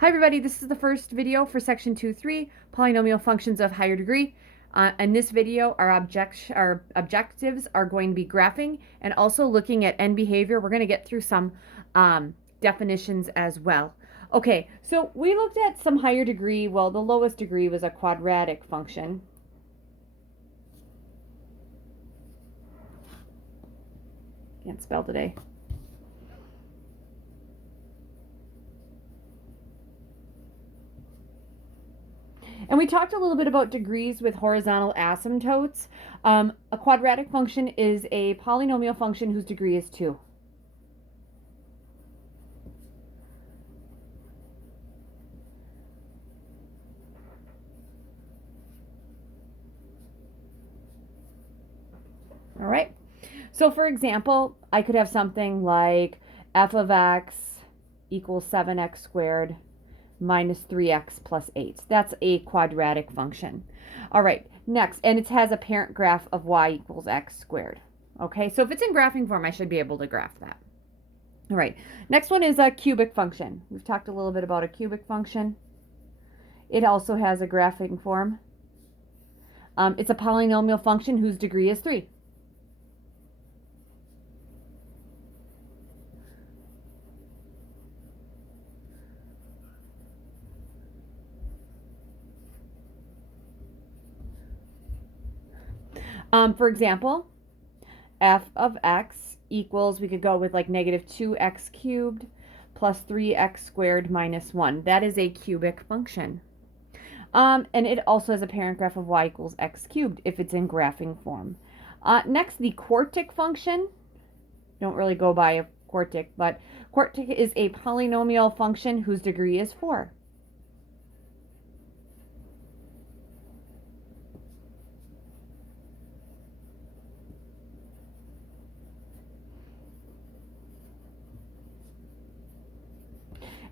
Hi everybody, this is the first video for section 2.3, polynomial functions of higher degree. In this video, our objectives are going to be graphing and also looking at end behavior. We're going to get through some definitions as well. Okay, so we looked at some higher degree. Well, the lowest degree was a quadratic function. Can't spell today. And we talked a little bit about degrees with horizontal asymptotes. A quadratic function is a polynomial function whose degree is 2. All right. So for example, I could have something like f of x equals 7x squared minus 3x plus 8. That's a quadratic function. All right, next, and it has a parent graph of y equals x squared. Okay, so if it's in graphing form, I should be able to graph that. All right, next one is a cubic function. We've talked a little bit about a cubic function. It also has a graphing form. It's a polynomial function whose degree is 3. For example, f of x equals, we could go with like negative 2x cubed plus 3x squared minus 1. That is a cubic function. And it also has a parent graph of y equals x cubed if it's in graphing form. Next, the quartic function. Don't really go by a quartic, but quartic is a polynomial function whose degree is 4.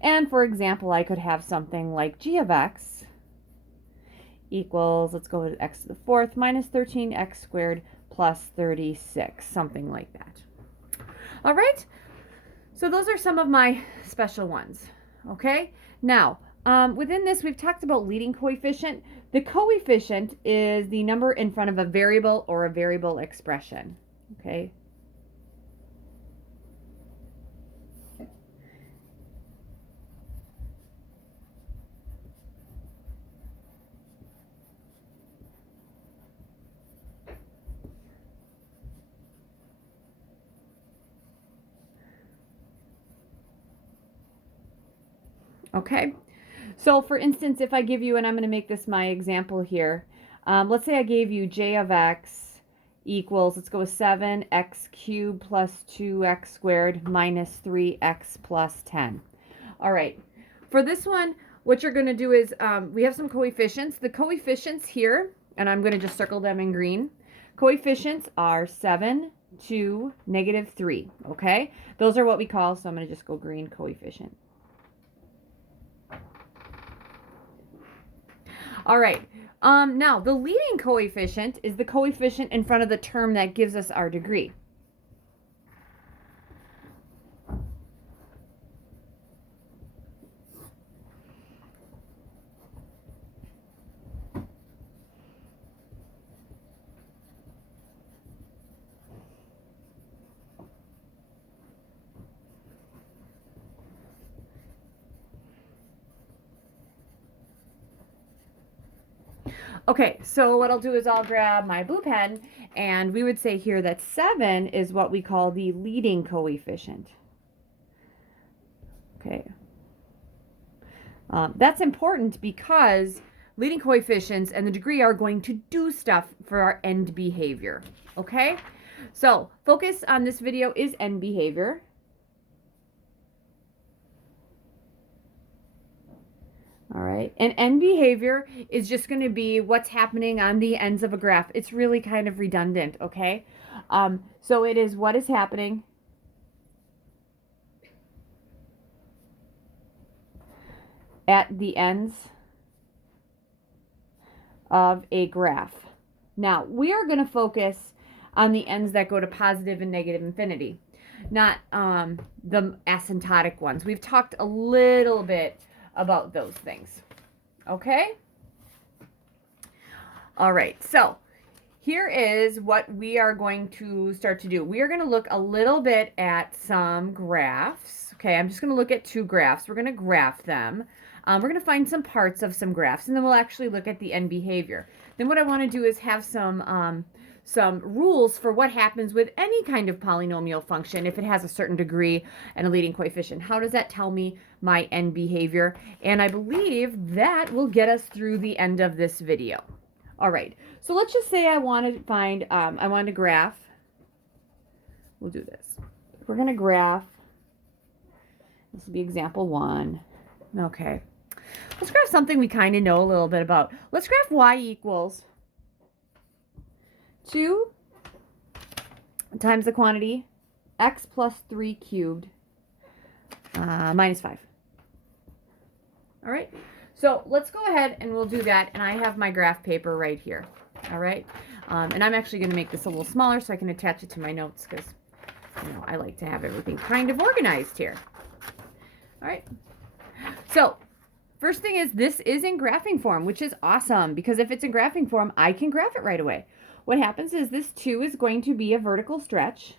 And for example, I could have something like g of x equals, let's go with x to the 4th, minus 13x squared plus 36, something like that. All right, so those are some of my special ones, okay? Now, within this, we've talked about leading coefficient. The coefficient is the number in front of a variable or a variable expression, okay? Okay, so for instance, if I give you, and I'm going to make this my example here, let's say I gave you j of x equals, let's go with 7x cubed plus 2x squared minus 3x plus 10. All right, for this one, what you're going to do is we have some coefficients. The coefficients here, and I'm going to just circle them in green, coefficients are 7, 2, negative 3, okay? Those are what we call, so I'm going to just go green coefficient. All right, now the leading coefficient is the coefficient in front of the term that gives us our degree. Okay, so what I'll do is I'll grab my blue pen, and we would say here that 7 is what we call the leading coefficient. Okay. That's important because leading coefficients and the degree are going to do stuff for our end behavior. Okay? So, focus on this video is end behavior. All right, and end behavior is just going to be what's happening on the ends of a graph. It's really kind of redundant, okay? So it is what is happening at the ends of a graph. Now, we are going to focus on the ends that go to positive and negative infinity, not the asymptotic ones. We've talked a little bit about those things. Okay? All right, so here is what we are going to start to do. We are going to look a little bit at some graphs. Okay, I'm just going to look at 2 graphs. We're going to graph them. We're going to find some parts of some graphs, and then we'll actually look at the end behavior. Then what I want to do is have some rules for what happens with any kind of polynomial function if it has a certain degree and a leading coefficient. How does that tell me my end behavior? And I believe that will get us through the end of this video. All right, so let's just say I want to find, I want to graph. We'll do this. We're going to graph. This will be example 1. Okay. Let's graph something we kind of know a little bit about. Let's graph y equals 2 times the quantity x plus 3 cubed minus 5. All right. So let's go ahead and we'll do that. And I have my graph paper right here. All right. And I'm actually going to make this a little smaller so I can attach it to my notes because, you know, I like to have everything kind of organized here. All right. So first thing is this is in graphing form, which is awesome because if it's in graphing form, I can graph it right away. What happens is this 2 is going to be a vertical stretch.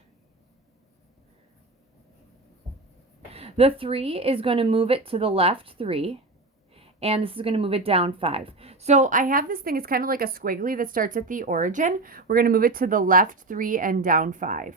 The 3 is going to move it to the left 3. And this is going to move it down 5. So I have this thing, it's kind of like a squiggly that starts at the origin. We're going to move it to the left 3 and down 5.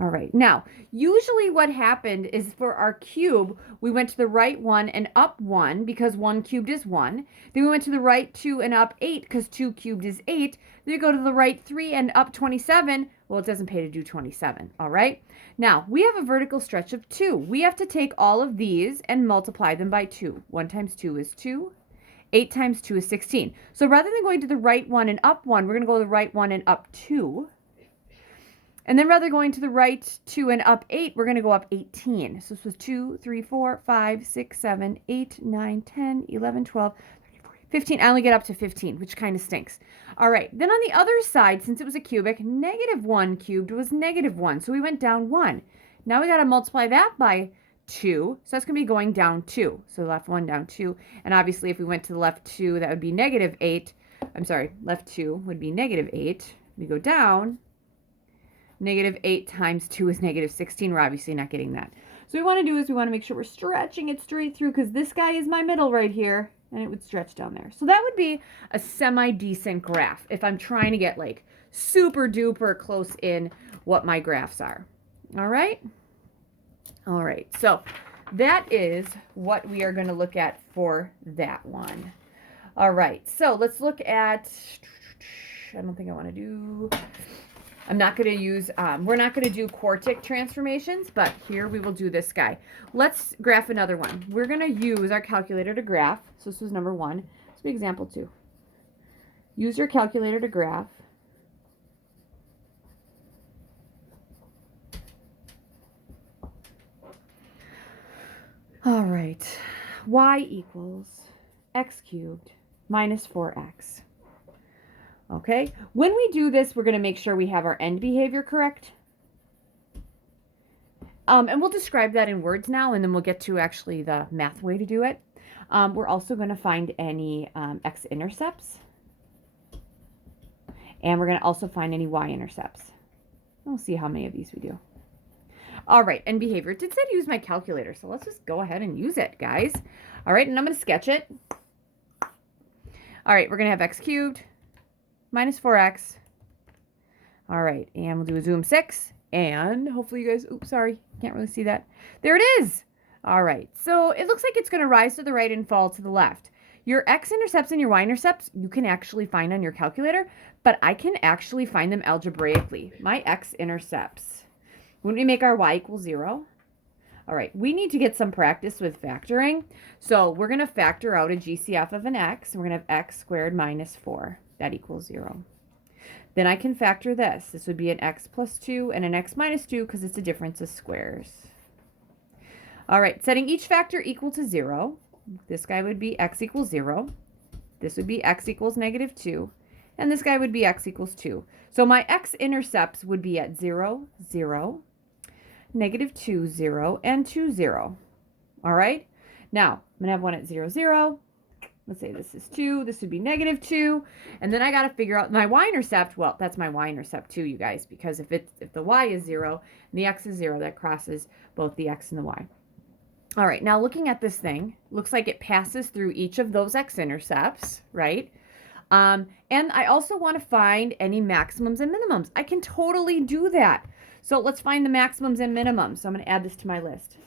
All right, now, usually what happened is for our cube, we went to the right 1 and up 1 because 1 cubed is 1. Then we went to the right 2 and up 8 because 2 cubed is 8. Then we go to the right 3 and up 27. Well, it doesn't pay to do 27, all right? Now, we have a vertical stretch of 2. We have to take all of these and multiply them by 2. 1 times 2 is 2. 8 times 2 is 16. So rather than going to the right 1 and up 1, we're going to go to the right 1 and up 2. And then rather going to the right 2 and up 8, we're going to go up 18. So this was 2, 3, 4, 5, 6, 7, 8, 9, 10, 11, 12, 13, 14, 15. I only get up to 15, which kind of stinks. All right. Then on the other side, since it was a cubic, -1 cubed was -1. So we went down 1. Now we got to multiply that by 2. So that's going to be going down 2. So left 1 down 2. And obviously if we went to the left 2, that would be -8. I'm sorry, left 2 would be -8. We go down. -8 times 2 is -16. We're obviously not getting that. So what we want to do is we want to make sure we're stretching it straight through because this guy is my middle right here and it would stretch down there. So that would be a semi-decent graph if I'm trying to get like super duper close in what my graphs are. All right. All right. So that is what we are going to look at for that one. All right. So let's look at, I don't think I want to do, I'm not going to use, we're not going to do quartic transformations, but here we will do this guy. Let's graph another one. We're going to use our calculator to graph. So this was number 1. This will be example 2. Use your calculator to graph. All right. Y equals x cubed minus 4x. Okay, when we do this, we're going to make sure we have our end behavior correct. And we'll describe that in words now, and then we'll get to actually the math way to do it. We're also going to find any x-intercepts. And we're going to also find any y-intercepts. We'll see how many of these we do. All right, end behavior. It said use my calculator, so let's just go ahead and use it, guys. All right, and I'm going to sketch it. All right, we're going to have x cubed minus 4x. All right, and we'll do a zoom 6. And hopefully you guys, oops, sorry, can't really see that. There it is. All right, so it looks like it's going to rise to the right and fall to the left. Your x-intercepts and your y-intercepts, you can actually find on your calculator, but I can actually find them algebraically. My x-intercepts. When we make our y equal 0, all right, we need to get some practice with factoring. So we're going to factor out a GCF of an x, and we're going to have x squared minus 4. That equals 0. Then I can factor this. This would be an x plus 2 and an x minus 2 because it's a difference of squares. All right, setting each factor equal to 0. This guy would be x equals 0. This would be x equals -2. And this guy would be x equals 2. So my x-intercepts would be at 0, 0, -2, 0, and 2, 0. All right. Now, I'm going to have one at 0, 0. Let's say this is 2. This would be negative 2. And then I got to figure out my y-intercept. Well, that's my y-intercept too, you guys, because if the y is 0 and the x is 0, that crosses both the x and the y. All right, now looking at this thing, looks like it passes through each of those x-intercepts, right? And I also want to find any maximums and minimums. I can totally do that. So let's find the maximums and minimums. So I'm going to add this to my list.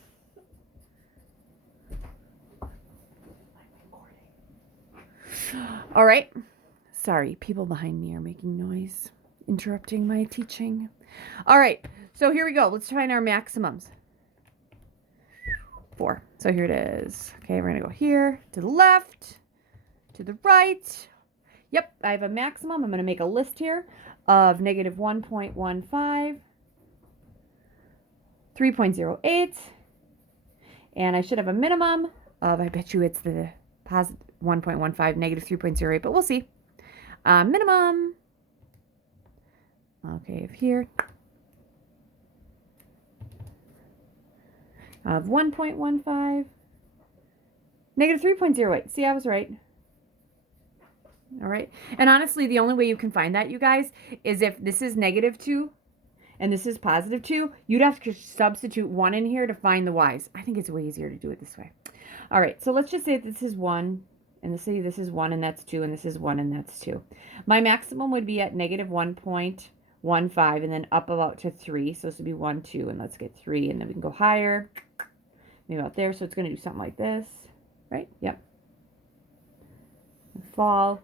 All right. Sorry, people behind me are making noise, interrupting my teaching. All right, so here we go. Let's find our maximums. 4. So here it is. Okay, we're going to go here, to the left, to the right. Yep, I have a maximum. I'm going to make a list here of negative 1.15, 3.08, and I should have a minimum of, I bet you it's the positive 1.15, negative 3.08, but we'll see. Minimum, okay, of here, of 1.15, negative 3.08. See, I was right. All right. And honestly, the only way you can find that, you guys, is if this is negative 2 and this is positive 2, you'd have to substitute 1 in here to find the y's. I think it's way easier to do it this way. All right. So let's just say this is 1, and let's say this is 1 and that's 2, and this is 1 and that's 2. My maximum would be at negative 1.15 and then up about to 3. So this would be 1, 2, and let's get 3, and then we can go higher. Maybe about there. So it's going to do something like this, right? Yep. Fall.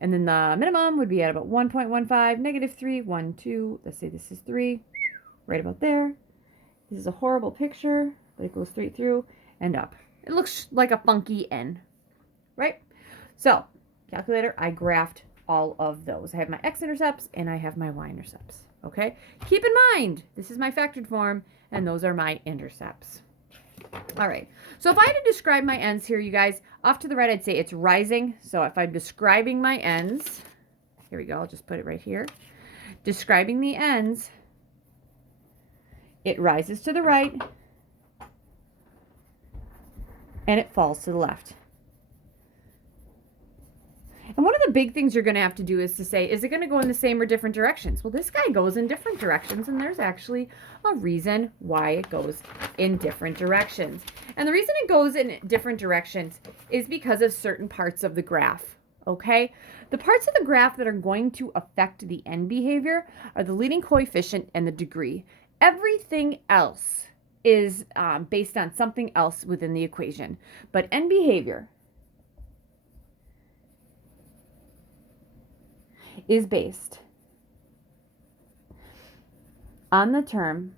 And then the minimum would be at about 1.15, negative 3, 1, 2. Let's say this is 3, right about there. This is a horrible picture, but it goes straight through and up. It looks like a funky N, right? So, calculator, I graphed all of those. I have my x-intercepts and I have my y-intercepts, okay? Keep in mind, this is my factored form, and those are my intercepts. All right, so if I had to describe my ends here, you guys, off to the right, I'd say it's rising. So if I'm describing my ends, here we go, I'll just put it right here. Describing the ends, it rises to the right, and it falls to the left. And one of the big things you're going to have to do is to say, is it going to go in the same or different directions? Well, this guy goes in different directions, and there's actually a reason why it goes in different directions. And the reason it goes in different directions is because of certain parts of the graph, okay? The parts of the graph that are going to affect the end behavior are the leading coefficient and the degree. Everything else is based on something else within the equation. But end behavior is based on the term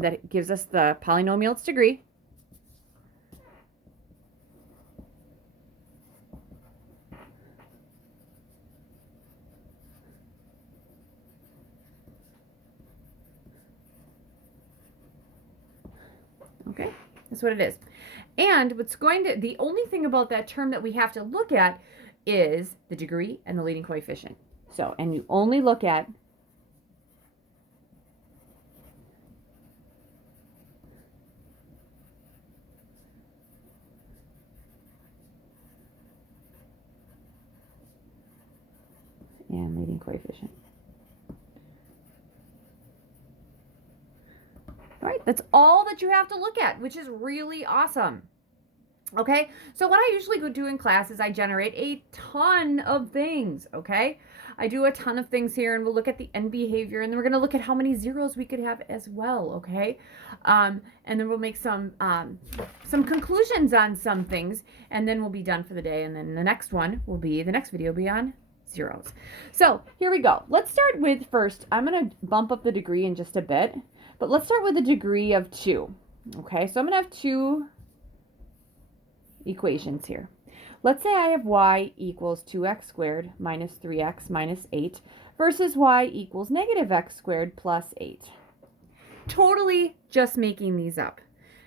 that gives us the polynomial its degree, okay? That's what it is. And the only thing about that term that we have to look at is the degree and the leading coefficient. So, and you only look at and leading coefficient. All right, that's all that you have to look at, which is really awesome. Okay, so what I usually go do in class is I generate a ton of things, okay? I do a ton of things here, and we'll look at the end behavior, and then we're going to look at how many zeros we could have as well, okay? And then we'll make some conclusions on some things, and then we'll be done for the day, and then the next video will be on zeros. So here we go. Let's start with first, I'm going to bump up the degree in just a bit, but let's start with a degree of 2, okay? So I'm going to have 2 equations here. Let's say I have y equals 2x squared minus 3x minus 8 versus y equals negative x squared plus 8. Totally just making these up.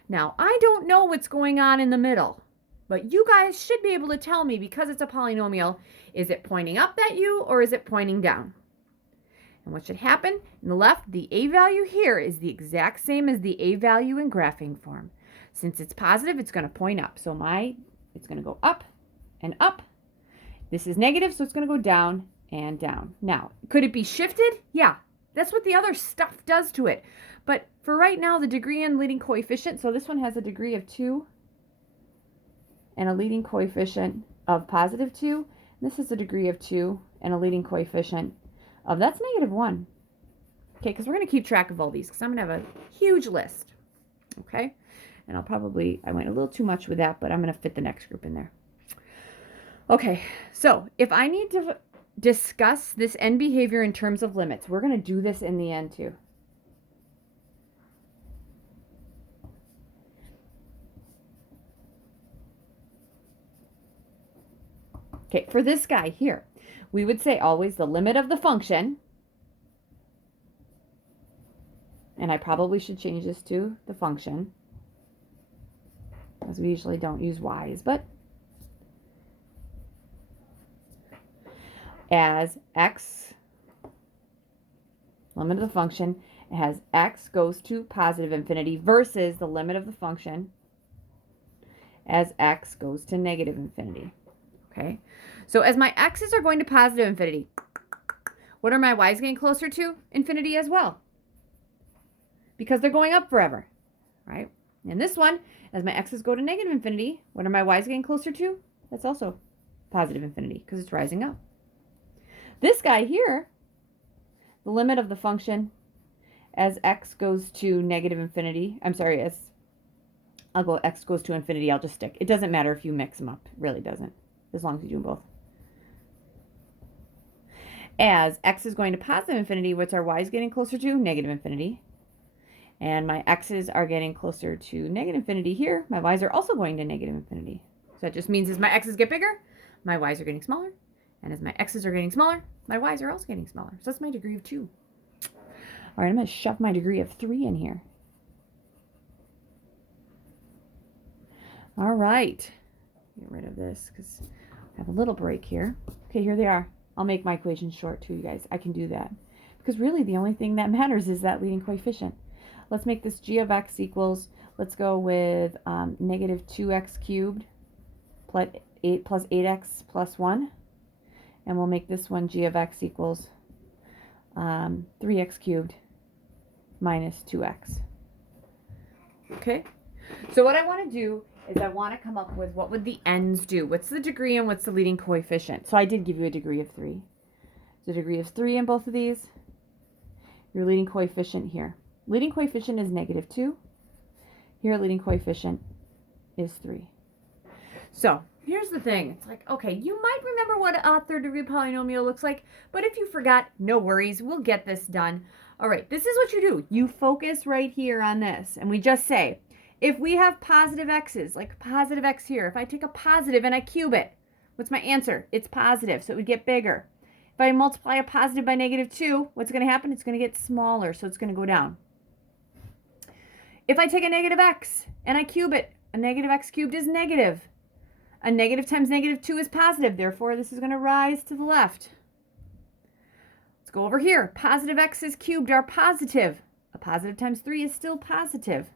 Now, I don't know what's going on in the middle, but you guys should be able to tell me, because it's a polynomial, is it pointing up at you or is it pointing down? And what should happen? In the left, the a value here is the exact same as the a value in graphing form. Since it's positive, it's going to point up. So it's going to go up and up. This is negative, so it's going to go down and down. Now, could it be shifted? Yeah, that's what the other stuff does to it. But for right now, the degree and leading coefficient, so this one has a degree of 2 and a leading coefficient of positive 2. This is a degree of 2 and a leading coefficient of, that's -1. Okay, because we're going to keep track of all these because I'm going to have a huge list. Okay, and I went a little too much with that, but I'm going to fit the next group in there. Okay, so if I need to discuss this end behavior in terms of limits, we're going to do this in the end too. Okay, for this guy here, we would say always the limit of the function, and I probably should change this to the function, as we usually don't use y's, but as x, limit of the function, as x goes to positive infinity versus the limit of the function as x goes to negative infinity. Okay, so as my x's are going to positive infinity, what are my y's getting closer to? Infinity as well, because they're going up forever, right? And this one, as my x's go to negative infinity, what are my y's getting closer to? That's also positive infinity because it's rising up. This guy here, the limit of the function as x goes to negative infinity, I'll go x goes to infinity, I'll just stick. It doesn't matter if you mix them up, it really doesn't, as long as you do them both. As x is going to positive infinity, what's our y's getting closer to? Negative infinity. And my x's are getting closer to negative infinity here. My y's are also going to negative infinity. So that just means as my x's get bigger, my y's are getting smaller. And as my x's are getting smaller, my y's are also getting smaller. So that's my degree of 2. All right, I'm going to shove my degree of 3 in here. All right. Get rid of this because I have a little break here. Okay, here they are. I'll make my equations short too, you guys. I can do that. Because really the only thing that matters is that leading coefficient. Let's make this g of x equals, let's go with negative 2x cubed plus 8x plus 1. And we'll make this one g of x equals 3x cubed minus 2x. Okay, so what I want to do is I want to come up with what would the ends do. What's the degree and what's the leading coefficient? So I did give you a degree of 3. The degree of 3 in both of these. Your leading coefficient here. Leading coefficient is -2. Here, leading coefficient is 3. So here's the thing. It's like, okay, you might remember what a third degree polynomial looks like, but if you forgot, no worries. We'll get this done. All right, this is what you do. You focus right here on this, and we just say, if we have positive x's, like positive x here, if I take a positive and I cube it, what's my answer? It's positive, so it would get bigger. If I multiply a positive by -2, what's going to happen? It's going to get smaller, so it's going to go down. If I take a negative x and I cube it, a negative x cubed is negative. A negative times -2 is positive. Therefore, this is going to rise to the left. Let's go over here. Positive x's cubed are positive. A positive times 3 is still positive.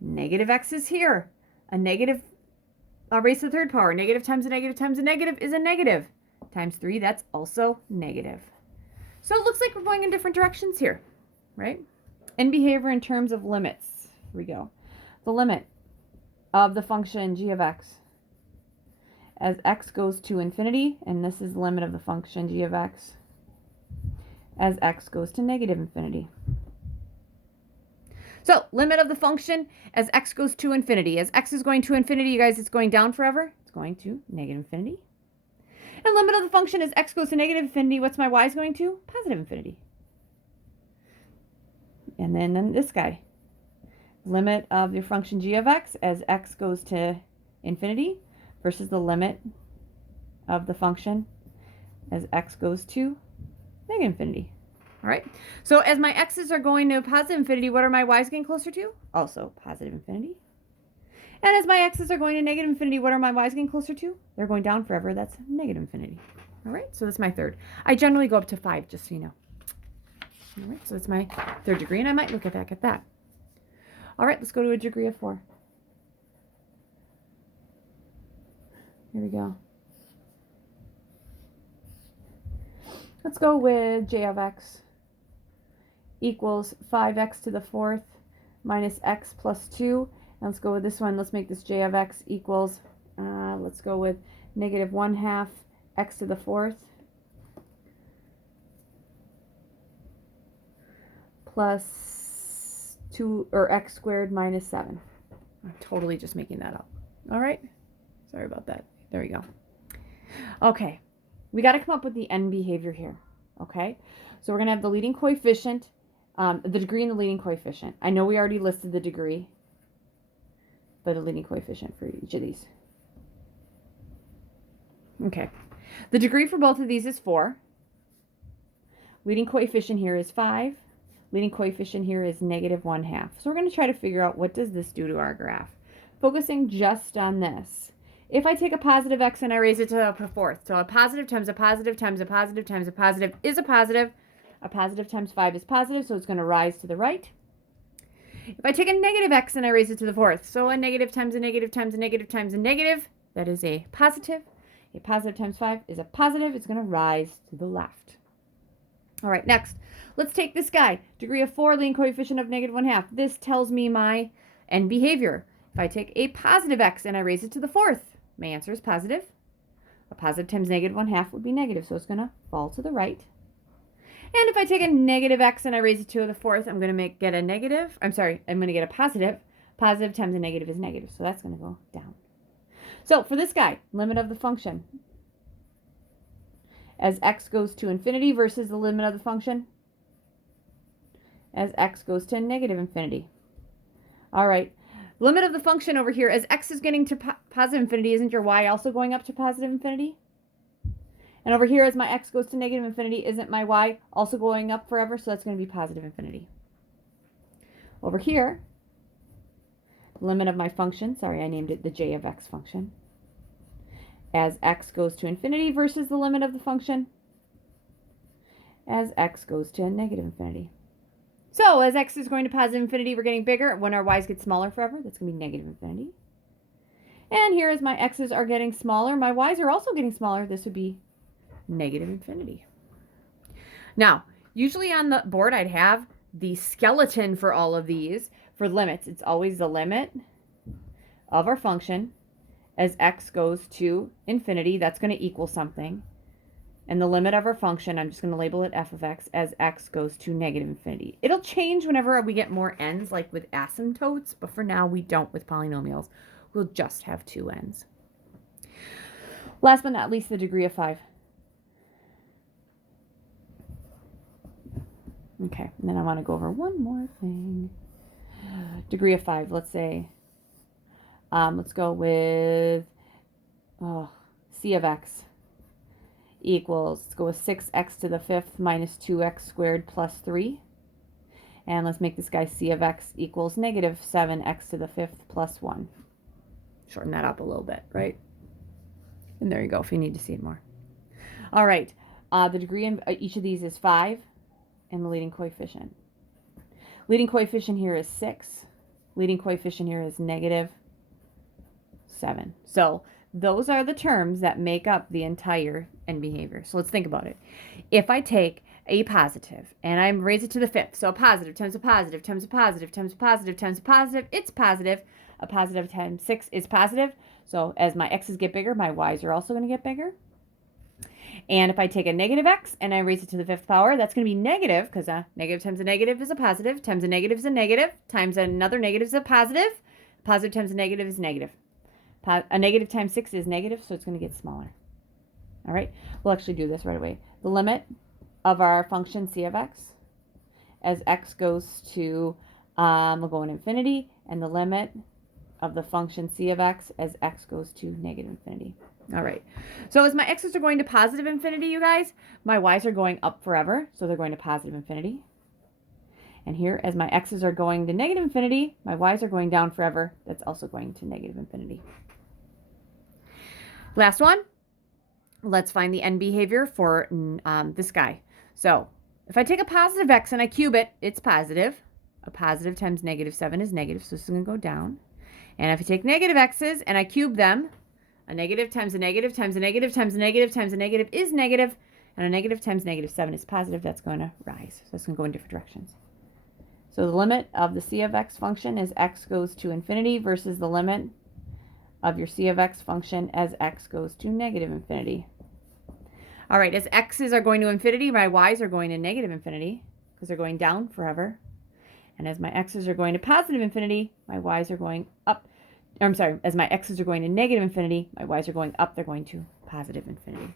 Negative x is here. A negative raised to the third power. Negative times a negative times a negative is a negative. Times 3, that's also negative. So it looks like we're going in different directions here, right? And behavior in terms of limits. Here we go. The limit of the function g of x as x goes to infinity, and this is the limit of the function g of x as x goes to negative infinity. So, limit of the function as x goes to infinity. As x is going to infinity, you guys, it's going down forever. It's going to negative infinity. And limit of the function as x goes to negative infinity, what's my y's going to? Positive infinity. And then this guy. Limit of your function g of x as x goes to infinity versus the limit of the function as x goes to negative infinity. All right, so as my x's are going to positive infinity, what are my y's getting closer to? Also positive infinity. And as my x's are going to negative infinity, what are my y's getting closer to? They're going down forever. That's negative infinity. All right, so that's my third. I generally go up to 5, just so you know. All right, so it's my third degree, and I might look back at that. All right, let's go to a degree of 4. Here we go. Let's go with j of x equals 5x to the 4th minus x plus 2. And let's go with this one. Let's make this j of x equals, let's go with negative 1/2 x to the 4th plus 2, or x squared minus 7. I'm totally just making that up. All right. Sorry about that. There we go. Okay. We got to come up with the end behavior here. Okay. So we're going to have the leading coefficient, the degree and the leading coefficient. I know we already listed the degree, but the leading coefficient for each of these. Okay. The degree for both of these is 4. Leading coefficient here is 5. Leading coefficient here is negative 1/2. So we're going to try to figure out what does this do to our graph. Focusing just on this. If I take a positive x and I raise it to a 4th, so a positive times a positive times a positive times a positive is a positive. A positive times 5 is positive, so it's going to rise to the right. If I take a negative x and I raise it to the 4th, so a negative times a negative times a negative times a negative, that is a positive. A positive times 5 is a positive. It's going to rise to the left. All right, next, let's take this guy. Degree of 4, leading coefficient of negative 1/2. This tells me my end behavior. If I take a positive x and I raise it to the 4th, my answer is positive. A positive times negative 1/2 would be negative, so it's going to fall to the right. And if I take a negative x and I raise it to the 4th, I'm going to get a negative. I'm going to get a positive. Positive times a negative is negative, so that's going to go down. So for this guy, limit of the function as x goes to infinity versus the limit of the function as x goes to negative infinity. All right. Limit of the function over here, as x is getting to positive infinity, isn't your y also going up to positive infinity? And over here, as my x goes to negative infinity, isn't my y also going up forever? So that's going to be positive infinity. Over here, limit of my function, sorry, I named it the j of x function, as x goes to infinity versus the limit of the function as x goes to negative infinity. So as x is going to positive infinity, we're getting bigger. When our y's get smaller forever, that's going to be negative infinity. And here, as my x's are getting smaller, my y's are also getting smaller. This would be negative infinity. Now, usually on the board, I'd have the skeleton for all of these. For limits, it's always the limit of our function as x goes to infinity. That's going to equal something. And the limit of our function, I'm just going to label it f of x, as x goes to negative infinity. It'll change whenever we get more n's, like with asymptotes, but for now we don't with polynomials. We'll just have 2 n's. Last but not least, the degree of 5. Okay, and then I want to go over one more thing. Degree of 5, let's say, let's go with c of x equals, let's go with 6x to the 5th minus 2x squared plus 3. And let's make this guy c of x equals negative 7x to the 5th plus 1. Shorten that up a little bit, right? And there you go, if you need to see it more. All right, the degree in each of these is 5, and the leading coefficient. Leading coefficient here is 6. Leading coefficient here is negative 7. So those are the terms that make up the entire end behavior. So let's think about it. If I take a positive and I raise it to the 5th, so a positive times a positive times a positive times a positive times a positive, it's positive. A positive times 6 is positive. So as my x's get bigger, my y's are also going to get bigger. And if I take a negative x and I raise it to the 5th power, that's going to be negative, because a negative times a negative is a positive, times a negative is a negative, times another negative is a positive. Positive times a negative is negative. A negative times 6 is negative, so it's going to get smaller. All right, we'll actually do this right away. The limit of our function c of x as x goes to, we'll go in infinity, and the limit of the function c of x as x goes to negative infinity. All right, so as my x's are going to positive infinity, you guys, my y's are going up forever, so they're going to positive infinity. And here, as my x's are going to negative infinity, my y's are going down forever. That's also going to negative infinity. Last one. Let's find the end behavior for this guy. So if I take a positive x and I cube it, it's positive. A positive times negative 7 is negative, so this is going to go down. And if I take negative x's and I cube them, a negative times a negative times a negative times a negative times a negative is negative, and a negative times negative 7 is positive. That's going to rise. So it's going to go in different directions. So the limit of the c of x function as x goes to infinity versus the limit of your c of x function as x goes to negative infinity. All right, as x's are going to infinity, my y's are going to negative infinity because they're going down forever. And as my x's are going to positive infinity, my y's are going up. I'm sorry, as my x's are going to negative infinity, my y's are going up. They're going to positive infinity.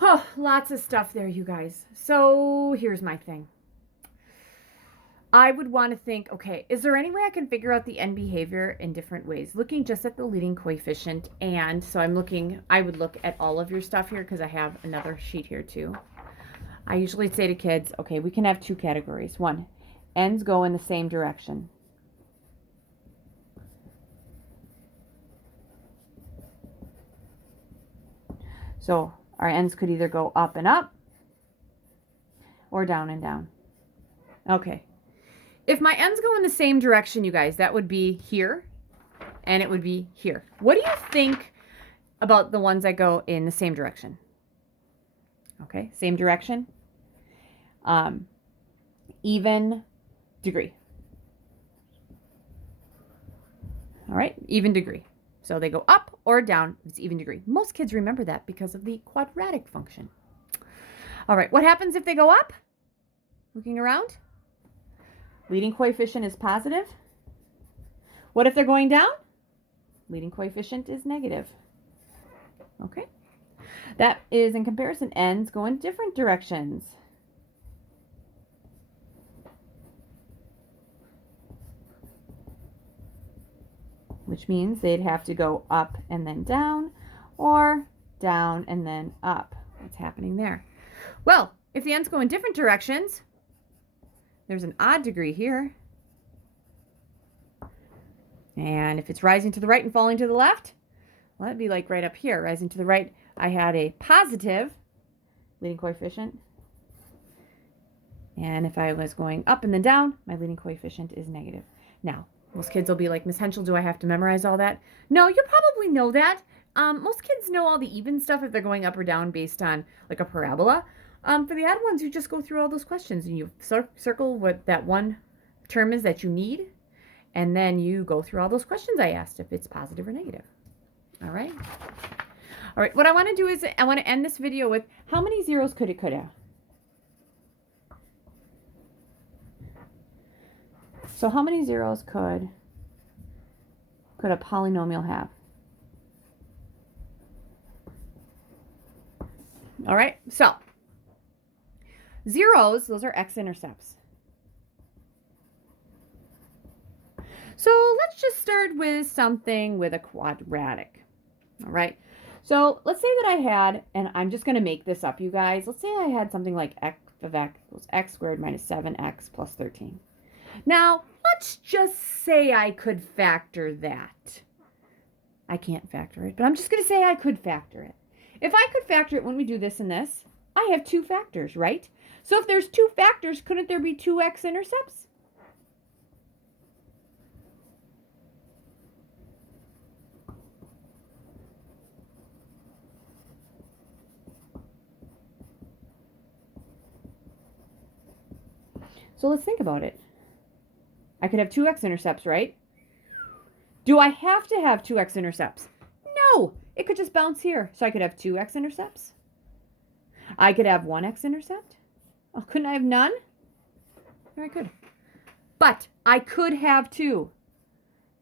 Oh, lots of stuff there, you guys. So here's my thing. I would want to think, okay, is there any way I can figure out the end behavior in different ways? Looking just at the leading coefficient. And so I would look at all of your stuff here because I have another sheet here too. I usually say to kids, okay, we can have two categories. One, ends go in the same direction. So our ends could either go up and up or down and down. Okay. If my ends go in the same direction, you guys, that would be here and it would be here. What do you think about the ones that go in the same direction? Okay, same direction. Even degree. All right, even degree. So they go up or down. It's even degree. Most kids remember that because of the quadratic function. All right, what happens if they go up? Looking around. Leading coefficient is positive. What if they're going down? Leading coefficient is negative. Okay. That is in comparison, ends go in different directions. Which means they'd have to go up and then down, or down and then up. What's happening there? Well, if the ends go in different directions, there's an odd degree here. And if it's rising to the right and falling to the left, well, that'd be like right up here. Rising to the right, I had a positive leading coefficient. And if I was going up and then down, my leading coefficient is negative. Now, most kids will be like, Miss Henschel, do I have to memorize all that? No, you probably know that. Most kids know all the even stuff if they're going up or down based on like a parabola. For the odd ones, you just go through all those questions and you circle what that one term is that you need. And then you go through all those questions I asked if it's positive or negative. All right. All right. What I want to do is I want to end this video with how many zeros could it have? So how many zeros could a polynomial have? All right. So zeros, those are x-intercepts. So let's just start with something with a quadratic. All right. So let's say that I had, and I'm just going to make this up, you guys. Let's say I had something like f of x equals x squared minus 7x plus 13. Now, let's just say I could factor that. I can't factor it, but I'm just going to say I could factor it. If I could factor it when we do this and this, I have two factors, right? So if there's two factors, couldn't there be two x-intercepts? So let's think about it. I could have two x-intercepts, right? Do I have to have two x-intercepts? No, it could just bounce here. So I could have two x-intercepts. I could have one x-intercept. Oh, couldn't I have none? Or I could. But I could have two.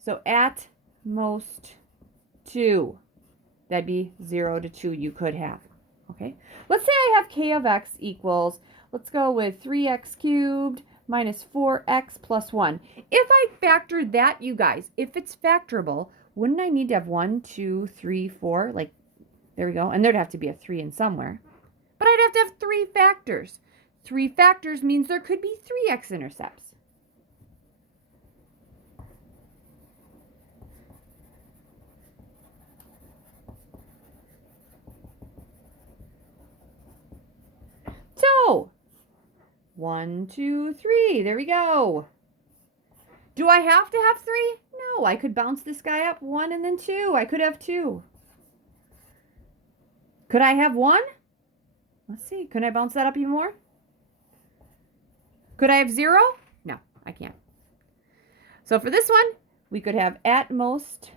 So at most two. That'd be 0 to 2 you could have. Okay. Let's say I have k of x equals, let's go with 3x cubed minus 4x plus 1. If I factored that, you guys, if it's factorable, wouldn't I need to have 1, 2, 3, 4? Like, there we go. And there'd have to be a 3 in somewhere. But I'd have to have 3 factors. 3 factors means there could be 3 x-intercepts. So 1, 2, 3. There we go. Do I have to have 3? No, I could bounce this guy up 1 and then 2. I could have 2. Could I have 1? Let's see. Could I bounce that up even more? Could I have 0? No, I can't. So for this one, we could have at most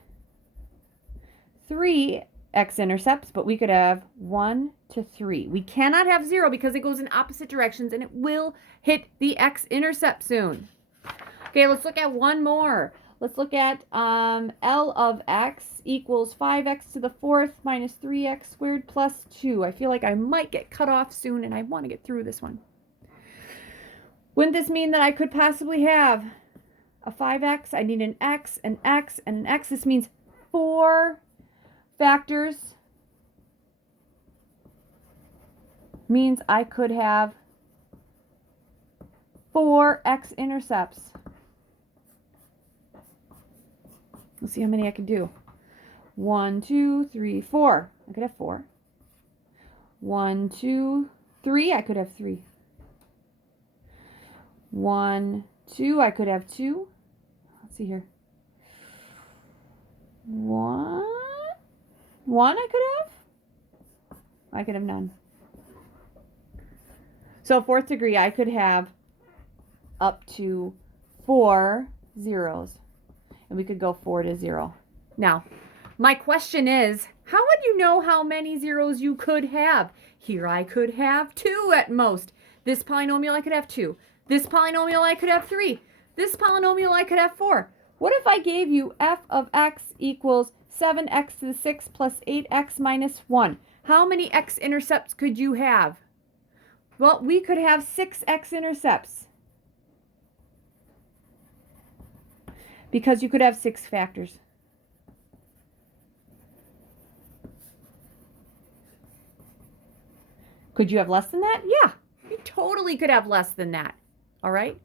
3 x-intercepts, but we could have 1 to 3. We cannot have 0 because it goes in opposite directions and it will hit the x-intercept soon. Okay, let's look at one more. Let's look at L of x equals 5x to the 4th minus 3x squared plus 2. I feel like I might get cut off soon and I want to get through this one. Wouldn't this mean that I could possibly have a 5x? I need an x, an x, and an x. This means 4 factors. Means I could have 4 x-intercepts. Let's see how many I can do. 1, 2, 3, 4. I could have 4. 1, 2, 3. I could have 3. 1, 2. I could have 2. Let's see here. 1. 1 I could have. I could have none. So 4th degree, I could have up to 4 zeros. And we could go 4 to 0. Now, my question is, how would you know how many zeros you could have? Here I could have 2 at most. This polynomial I could have 2. This polynomial I could have 3. This polynomial I could have 4. What if I gave you f of x equals 7x to the 6 plus 8x minus 1? How many x-intercepts could you have? Well, we could have 6 x-intercepts. Because you could have 6 factors. Could you have less than that? Yeah, you totally could have less than that. All right?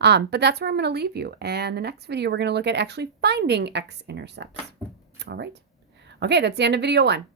But that's where I'm going to leave you. And the next video, we're going to look at actually finding x-intercepts. All right? Okay, that's the end of video 1.